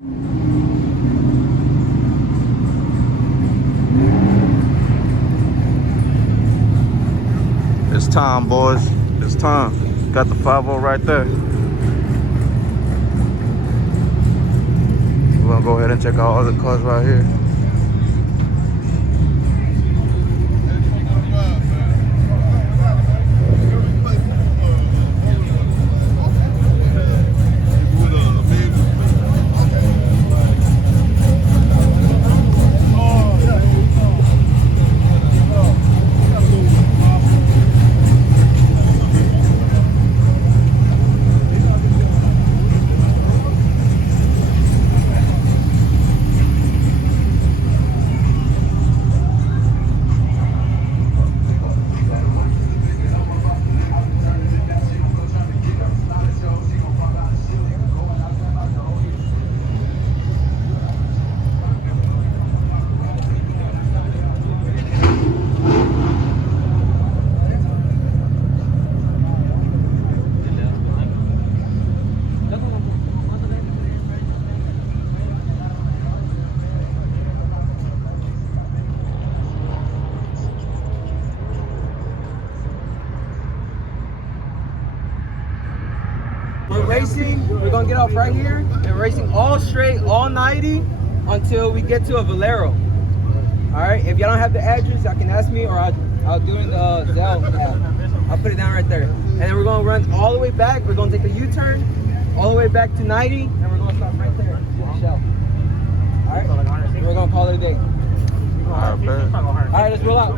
It's time, boys. It's time. Got the 5-0 right there. We're gonna go ahead and check out all the cars right here. We're racing, we're gonna get off right here and racing all straight, all 90 until we get to a Valero. All right, if y'all don't have the address, y'all can ask me or I'll do it in the Zelle app. I'll put it down right there. And then we're gonna run all the way back. We're gonna take a U-turn all the way back to 90 and we're gonna stop right there in the shell. All right, and we're gonna call it a day. All right, let's roll out.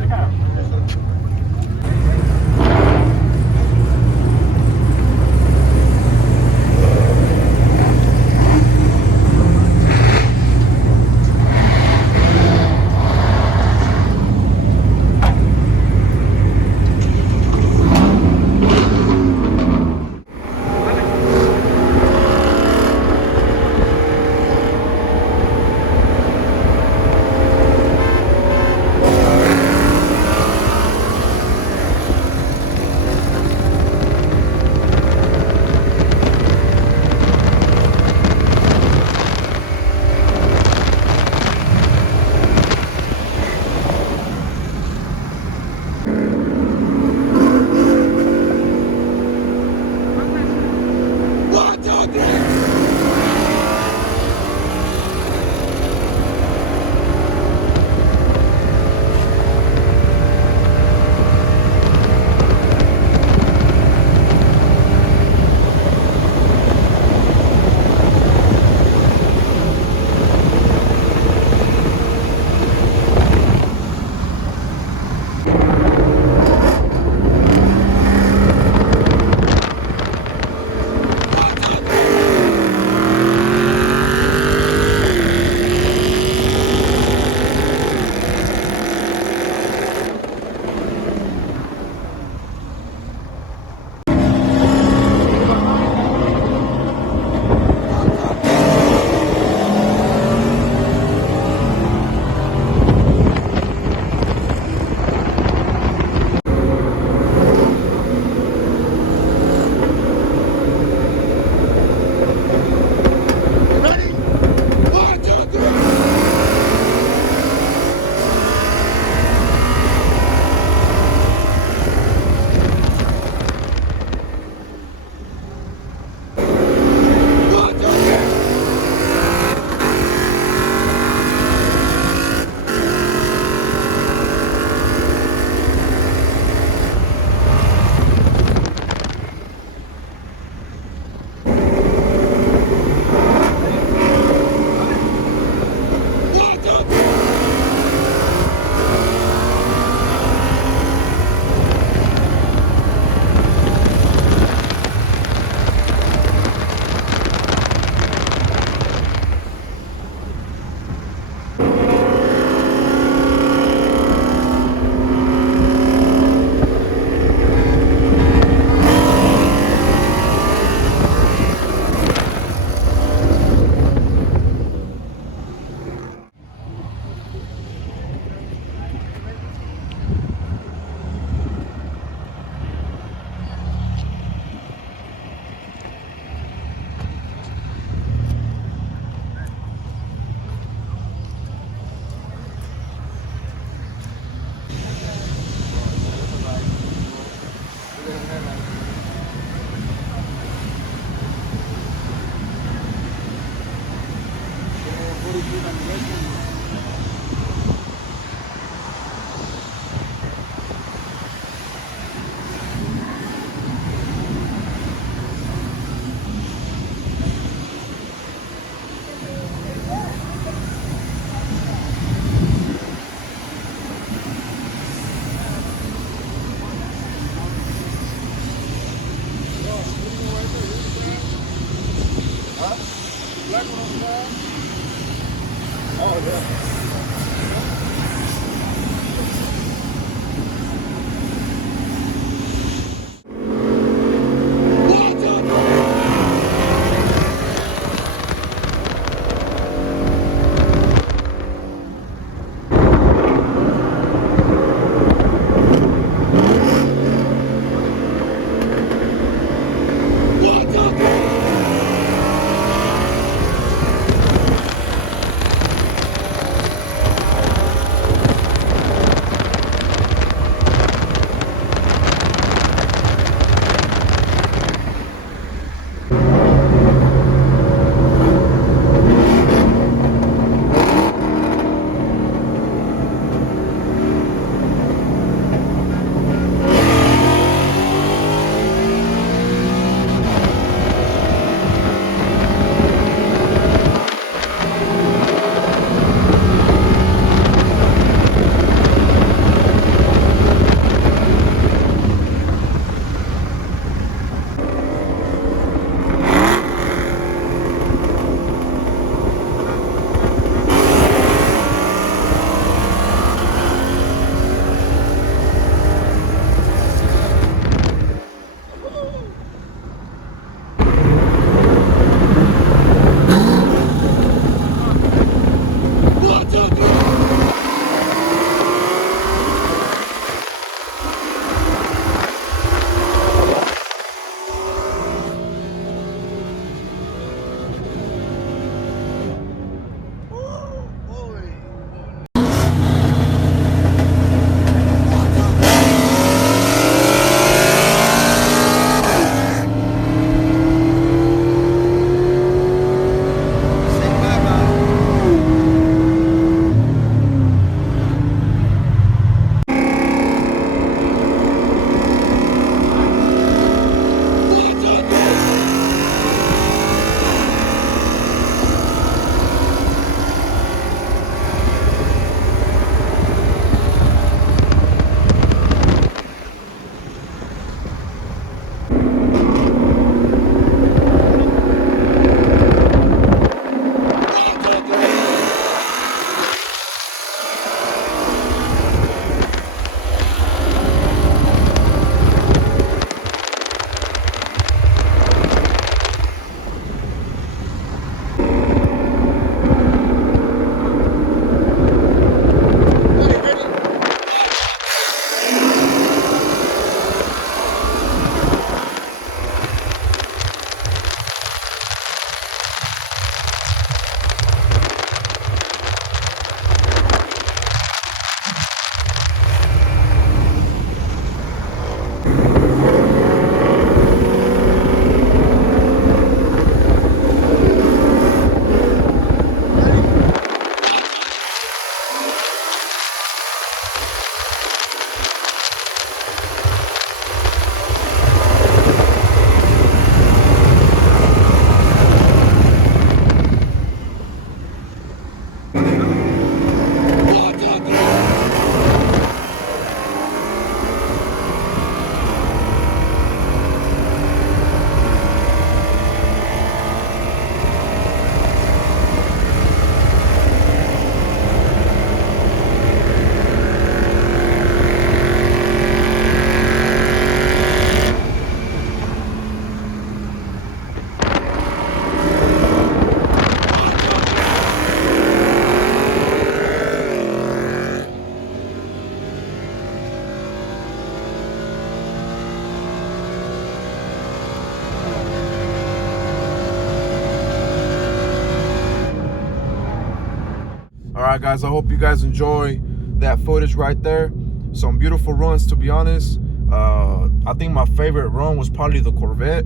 All right, guys, I hope you guys enjoy that footage right there. Some beautiful runs, to be honest. I think my favorite run was probably the Corvette.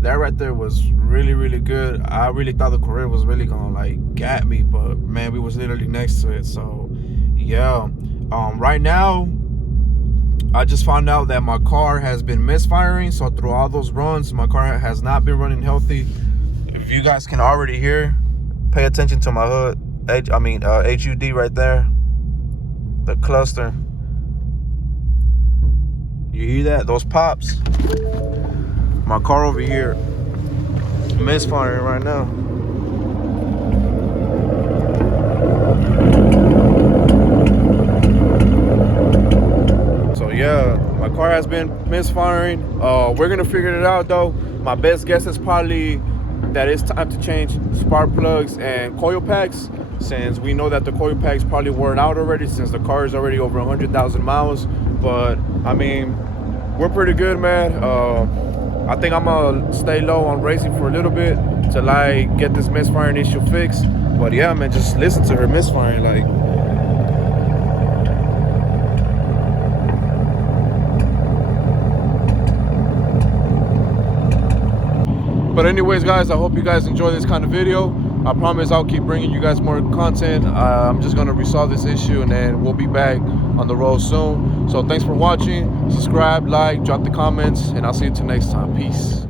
that right there was really, really good. I really thought the Corvette was really gonna like get me, but man, we was literally next to it. So yeah, right now I just found out that my car has been misfiring. So through all those runs, my car has not been running healthy. If you guys can already hear, pay attention to my hood. HUD right there, the cluster. You hear that? Those pops. My car over here misfiring right now. So yeah, my car has been misfiring. We're gonna figure it out though. My best guess is probably that it's time to change spark plugs and coil packs, since we know that the coil packs probably worn out already, since the car is already over 100,000 miles. But I mean, we're pretty good, man. I think I'm gonna stay low on racing for a little bit till I get this misfiring issue fixed. But yeah, man, just listen to her misfiring, like. But anyways, guys, I hope you guys enjoy this kind of video. I promise I'll keep bringing you guys more content. I'm just gonna resolve this issue and then we'll be back on the road soon. So thanks for watching. Subscribe, like, drop the comments, and I'll see you till next time. Peace.